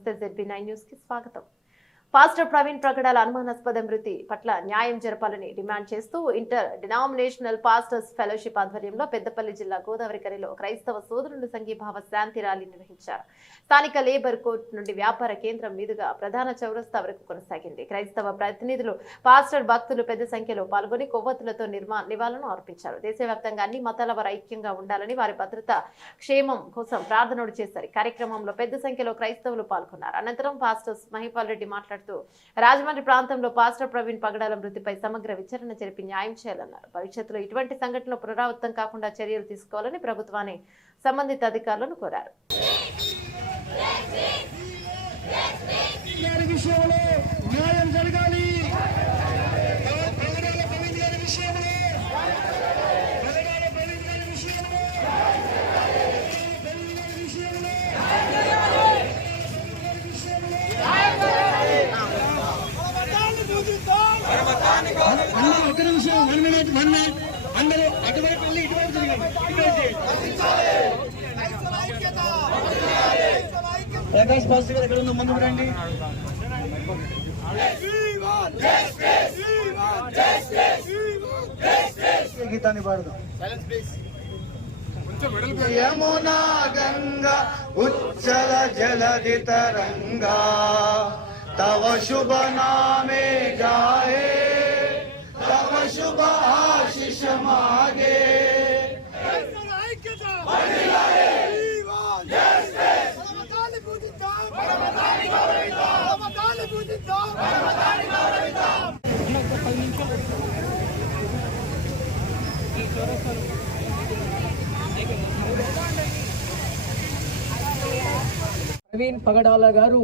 сте Зербинай Ньюски свагдал. Pastor Praveen ప్రకటాల అనుమానాస్పద మృతి పట్ల న్యాయం జరపాలని డిమాండ్ చేస్తూ ఇంటర్ డినామినేషనల్ పాస్టర్స్ ఫెలోషిప్ ఆధ్వర్యంలో పెద్దపల్లి జిల్లా గోదావరికరిలో క్రైస్తవ సోదరుడు సంఘీభావ శాంతి ర్యాలీ నిర్వహించారు. స్థానిక లేబర్ కోర్ట్ నుండి వ్యాపార కేంద్రం మీదుగా ప్రధాన చౌరస్తా వరకు కొనసాగింది. క్రైస్తవ ప్రతినిధులు పాస్టర్ భక్తులు పెద్ద సంఖ్యలో పాల్గొని కొవ్వొత్తులతో నిర్మా నివాళులను అర్పించారు. దేశవ్యాప్తంగా అన్ని మతాల వారు ఐక్యంగా ఉండాలని వారి భద్రత క్షేమం కోసం ప్రార్థనలు చేశారు. కార్యక్రమంలో పెద్ద సంఖ్యలో క్రైస్తవులు పాల్గొన్నారు. అనంతరం పాస్టర్స్ మహిపాల్ రెడ్డి మాట్లాడుతూ రాజమండ్రి ప్రాంతంలో పాస్టర్ ప్రవీణ్ పగడాల మృతిపై సమగ్ర విచారణ జరిపి న్యాయం చేయాలన్నారు. భవిష్యత్తులో ఇటువంటి సంఘటనలు పునరావృతం కాకుండా చర్యలు తీసుకోవాలని ప్రభుత్వాన్ని సంబంధిత అధికారులను కోరారు గారి విషయంలో న్యాయం జరగాలి ప్రగడాల ప్రవీణ్ గారి విషయంలో ప్రగడాల ప్రవీణ్ గారి విషయంలో ప్రవీణ్ గారి విషయంలో అందరూ ఒక నిమిషం వన్ మినిట్ వన్ మినిట్ అందరూ అటువైపు వెళ్ళి ఇటువైపు తిరగండి ఇటువైపు ప్రకాష్ బాస్ గారు ఎక్కడ ఉందో ముందుకు రండి. గీతాన్ని పాడదాం. యమునా గంగా ఉచ్చల జలది తరంగా తవ శుభ నామే గాయే తవ శుభ ఆశిష మాగే. ప్రవీణ్ పగడాల గారు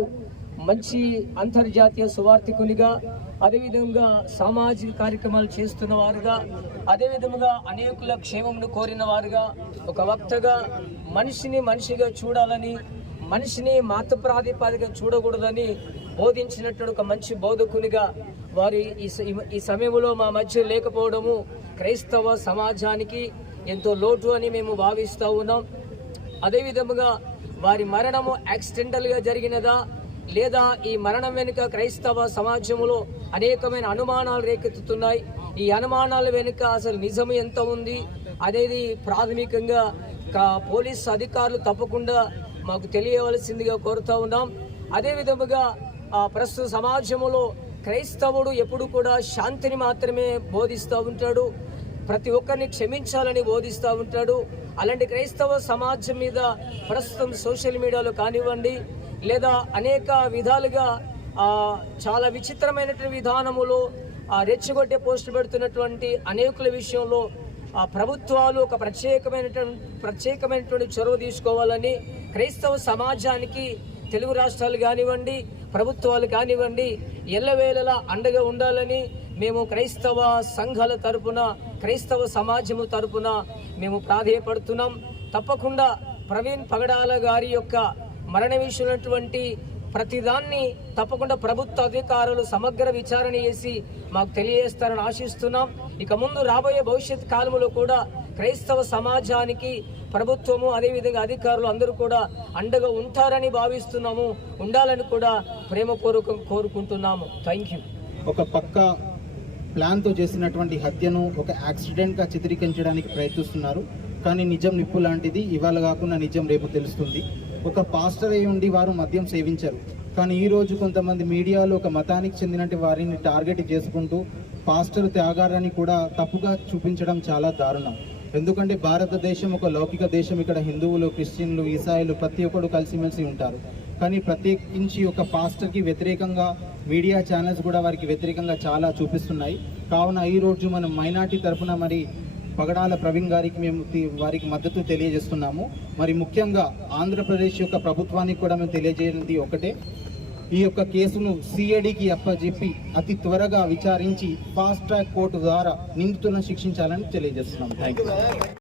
మంచి అంతర్జాతీయ సువార్థికునిగా అదేవిధంగా సామాజిక కార్యక్రమాలు చేస్తున్న వారుగా అదేవిధంగా అనేకుల క్షేమమును కోరిన వారుగా ఒక వక్తగా మనిషిని మనిషిగా చూడాలని మనిషిని మాత ప్రాతిపాదిక చూడకూడదని బోధించినటువంటి ఒక మంచి బోధకునిగా వారి ఈ ఈ సమయంలో మా మధ్య లేకపోవడము క్రైస్తవ సమాజానికి ఎంతో లోటు అని మేము భావిస్తూ ఉన్నాం. అదేవిధముగా వారి మరణము యాక్సిడెంటల్గా జరిగినదా? లేదా ఈ మరణం వెనుక క్రైస్తవ సమాజంలో అనేకమైన అనుమానాలు రేకెత్తుతున్నాయి. ఈ అనుమానాల వెనుక అసలు నిజం ఎంత ఉంది? అనేది ప్రాథమికంగా పోలీస్ అధికారులు తప్పకుండా మాకు తెలియవలసిందిగా కోరుతా ఉన్నాం. అదే విధముగా ప్రస్తుత సమాజంలో క్రైస్తవుడు ఎప్పుడు కూడా శాంతిని మాత్రమే బోధిస్తూ ఉంటాడు. ప్రతి ఒక్కరిని క్షమించాలని బోధిస్తూ ఉంటాడు. అలాంటి క్రైస్తవ సమాజం మీద ప్రస్తుతం సోషల్ మీడియాలో కానివ్వండి లేదా అనేక విధాలుగా చాలా విచిత్రమైనటువంటి విధానములో రెచ్చగొట్టే పోస్టులు పెడుతున్నటువంటి అనేకుల విషయంలో ఆ ప్రభుత్వాలు ఒక ప్రత్యేకమైనటువంటి ప్రత్యేకమైనటువంటి చొరవ తీసుకోవాలని క్రైస్తవ సమాజానికి తెలుగు రాష్ట్రాలు కానివ్వండి ప్రభుత్వాలు కానివ్వండి ఎల్లవేళలా అండగా ఉండాలని మేము క్రైస్తవ సంఘాల తరపున క్రైస్తవ సమాజము తరపున మేము ప్రాధేయపడుతున్నాం. తప్పకుండా ప్రవీణ్ పగడాల గారి యొక్క మరణ విషయమైనటువంటి ప్రతిదాన్ని తప్పకుండా ప్రభుత్వ అధికారులు సమగ్ర విచారణ చేసి మాకు తెలియజేస్తారని ఆశిస్తున్నాం. ఇక ముందు రాబోయే భవిష్యత్ కాలంలో కూడా క్రైస్తవ సమాజానికి ప్రభుత్వము అదేవిధంగా అధికారులు అందరూ కూడా అండగా ఉంటారని భావిస్తున్నాము. ఉండాలని కూడా ప్రేమపూర్వకం కోరుకుంటున్నాము. Thank you. ఒక పక్క ప్లాన్తో చేసినటువంటి హత్యను ఒక యాక్సిడెంట్గా చిత్రీకరించడానికి ప్రయత్నిస్తున్నారు. కానీ నిజం నిప్పు లాంటిది ఇవాళ కాకుండా నిజం రేపు తెలుస్తుంది. ఒక పాస్టర్ అయి ఉండి వారు మద్యం సేవించరు. కానీ ఈరోజు కొంతమంది మీడియాలో ఒక మతానికి చెందినటువంటి వారిని టార్గెట్ చేసుకుంటూ పాస్టర్ త్యాగారాన్ని కూడా తప్పుగా చూపించడం చాలా దారుణం. ఎందుకంటే భారతదేశం ఒక లౌకిక దేశం. ఇక్కడ హిందువులు క్రిస్టియన్లు ఈసాయిలు ప్రతి ఒక్కరు కలిసిమెలిసి ఉంటారు. కానీ ప్రత్యేకించి ఒక పాస్టర్కి వ్యతిరేకంగా మీడియా ఛానల్స్ కూడా వారికి వ్యతిరేకంగా చాలా చూపిస్తున్నాయి. కావున ఈ రోజు మనం మైనార్టీ తరఫున మరి పగడాల ప్రవీణ్ గారికి మేము వారికి మద్దతు తెలియజేస్తున్నాము. మరి ముఖ్యంగా ఆంధ్రప్రదేశ్ యొక్క ప్రభుత్వానికి కూడా మేము తెలియజేయనిది ఒకటే. ఈ యొక్క కేసును సిఐడికి అప్పజెప్పి అతి త్వరగా విచారించి ఫాస్ట్ ట్రాక్ కోర్టు ద్వారా నిందితులను శిక్షించాలని తెలియజేస్తున్నాం థ్యాంక్ యూ